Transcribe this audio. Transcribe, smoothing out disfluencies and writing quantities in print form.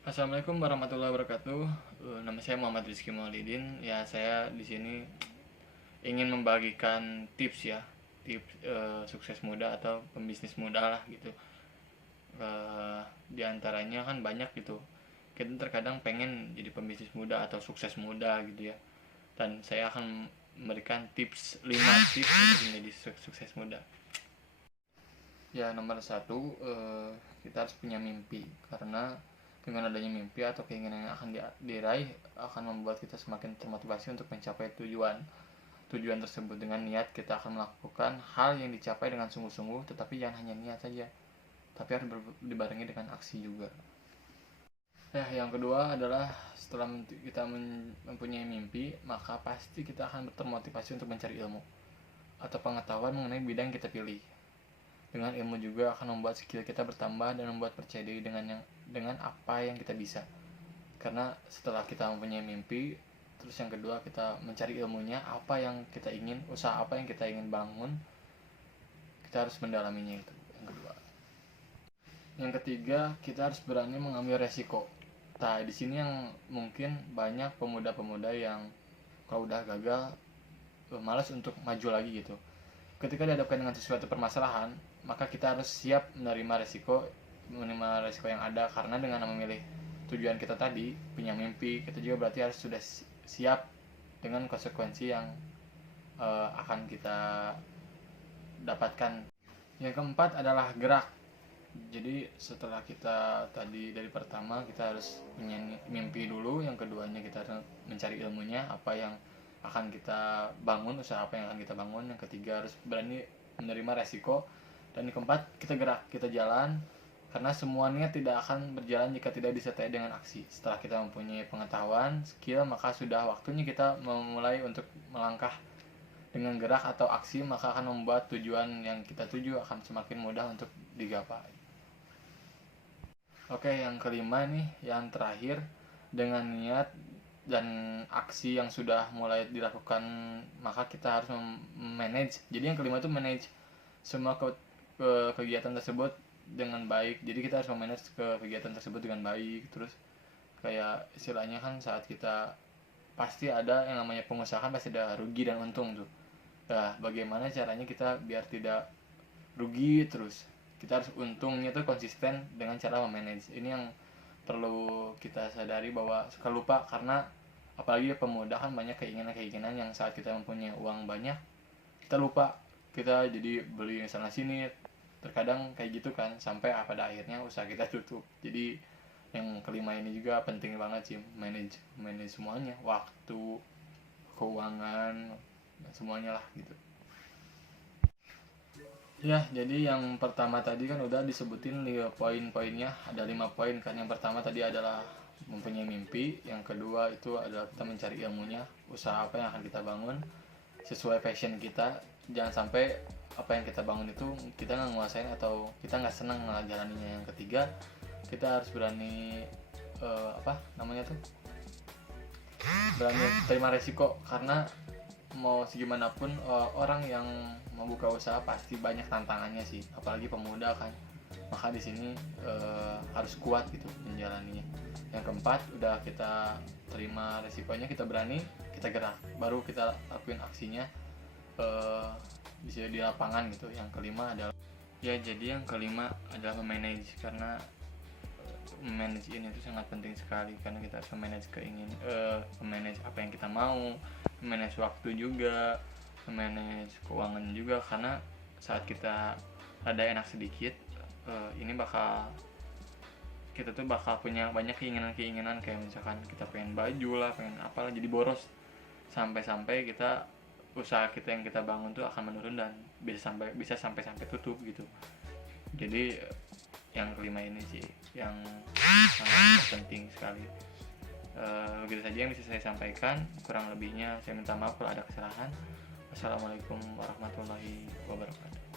Assalamualaikum warahmatullahi wabarakatuh. Nama saya Muhammad Rizky Maulidin. Ya, saya di sini ingin membagikan tips ya, tips sukses muda atau pembisnis muda lah gitu. Di antaranya kan banyak gitu. Kita terkadang pengen jadi pembisnis muda atau sukses muda gitu ya. Dan saya akan memberikan 5 tips untuk menjadi sukses muda. Ya, nomor satu, kita harus punya mimpi, karena dengan adanya mimpi atau keinginan yang akan diraih akan membuat kita semakin termotivasi untuk mencapai tujuan tersebut. Dengan niat kita akan melakukan hal yang dicapai dengan sungguh-sungguh, tetapi jangan hanya niat saja, tapi harus dibarengi dengan aksi juga. Yang kedua adalah setelah kita mempunyai mimpi, maka pasti kita akan termotivasi untuk mencari ilmu atau pengetahuan mengenai bidang yang kita pilih. Dengan ilmu juga akan membuat skill kita bertambah dan membuat percaya diri dengan apa yang kita bisa. Karena setelah kita mempunyai mimpi, terus yang kedua kita mencari ilmunya, apa yang kita ingin, usaha apa yang kita ingin bangun, kita harus mendalaminya itu. Yang kedua. Yang ketiga, kita harus berani mengambil resiko. Nah, di sini yang mungkin banyak pemuda-pemuda yang kalau udah gagal malas untuk maju lagi gitu. Ketika dihadapkan dengan sesuatu permasalahan, maka kita harus siap menerima resiko yang ada, karena dengan memilih tujuan kita tadi, punya mimpi, kita juga berarti harus sudah siap dengan konsekuensi yang akan kita dapatkan. Yang keempat adalah gerak. Jadi setelah kita tadi dari pertama kita harus punya mimpi dulu, yang keduanya kita harus mencari ilmunya, apa yang akan kita bangun, usaha apa yang akan kita bangun, yang ketiga harus berani menerima resiko, dan yang keempat kita gerak, kita jalan, karena semuanya tidak akan berjalan jika tidak disertai dengan aksi. Setelah kita mempunyai pengetahuan, skill, maka sudah waktunya kita memulai untuk melangkah dengan gerak atau aksi, maka akan membuat tujuan yang kita tuju akan semakin mudah untuk digapai. Oke, yang kelima nih, yang terakhir, dengan niat dan aksi yang sudah mulai dilakukan, maka kita harus manage. Jadi yang kelima itu manage semua kegiatan tersebut dengan baik. Jadi kita harus memanage kegiatan tersebut dengan baik. Terus kayak istilahnya kan saat kita pasti ada yang namanya pengusaha, kan pasti ada rugi dan untung tuh. Nah, bagaimana caranya kita biar tidak rugi terus? Kita harus untungnya tuh konsisten dengan cara memanage. Ini yang perlu kita sadari, bahwa suka lupa, karena apalagi pemuda kan banyak keinginan-keinginan yang saat kita mempunyai uang banyak, kita lupa, kita jadi beli sana sini, terkadang kayak gitu kan, sampai pada akhirnya usaha kita tutup. Jadi yang kelima ini juga penting banget sih, manage semuanya, waktu, keuangan, semuanya lah gitu. Ya, jadi yang pertama tadi kan udah disebutin 5 poin-poinnya, ada 5 poin kan. Yang pertama tadi adalah mempunyai mimpi, yang kedua itu adalah kita mencari ilmunya, usaha apa yang akan kita bangun sesuai passion kita. Jangan sampai apa yang kita bangun itu kita nggak nguasain atau kita nggak senang menjalaninya. Yang ketiga, kita harus berani berani terima resiko, karena mau segimanapun orang yang membuka usaha pasti banyak tantangannya sih, apalagi pemuda kan. Maka di sini harus kuat gitu menjalaninya. Yang keempat, udah kita terima resikonya, kita berani, kita gerak, baru kita lakuin aksinya bisa di lapangan gitu. Yang kelima adalah jadi yang kelima adalah memanage, karena manage ini itu sangat penting sekali, karena kita harus manage apa yang kita mau, manage waktu juga, manage keuangan juga. Karena saat kita ada enak sedikit, ini kita tuh bakal punya banyak keinginan, kayak misalkan kita pengen baju lah, pengen apalah, jadi boros, sampai kita usaha kita yang kita bangun tuh akan menurun dan bisa sampai tutup gitu. Jadi yang kelima ini sih yang sangat penting sekali. Begitu saja yang bisa saya sampaikan, kurang lebihnya saya minta maaf kalau ada kesalahan. Wassalamualaikum warahmatullahi wabarakatuh.